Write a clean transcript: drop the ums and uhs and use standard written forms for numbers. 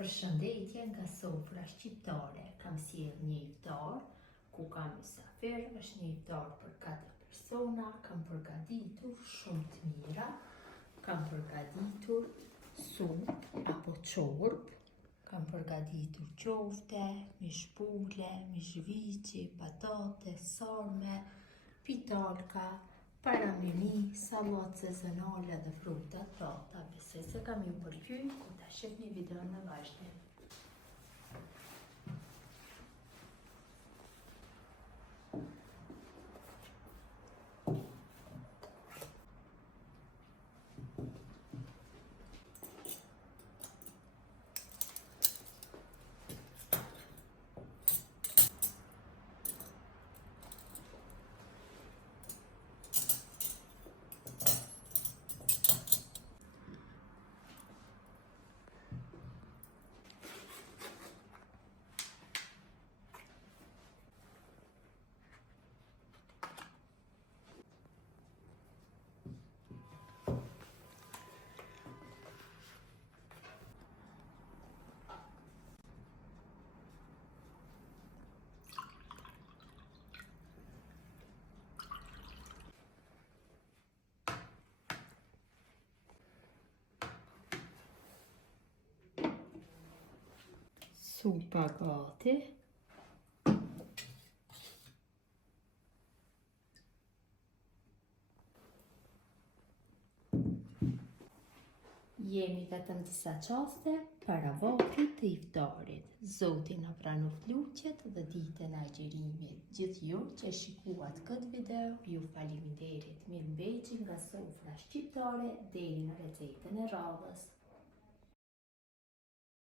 Përshëndetje nga sofra shqiptare. Kam sjell një iftar ku kam mysafir, është një iftar për 4 persona. Kam përgatitur shumë të mira. Kam përgatitur supë apo çorb. Kam përgatitur qofte, mish pule, mish viçi, patate, sarme, pitalka, paramimi, sallatë sezonale dhe fruta tata. Besoj se kam ju pëlqyer, ku ta shihni videon në vazhdim. Supa gati. Jemi vetëm disa qaste para vaktit të iftarit. Zoti na pranoft lutjet dhe ditën e agjerimit. Gjithë ju që shikuat këtë video, ju faleminderit. Mirëmbëjtje nga sofra shqiptare deri në recetën e radhës.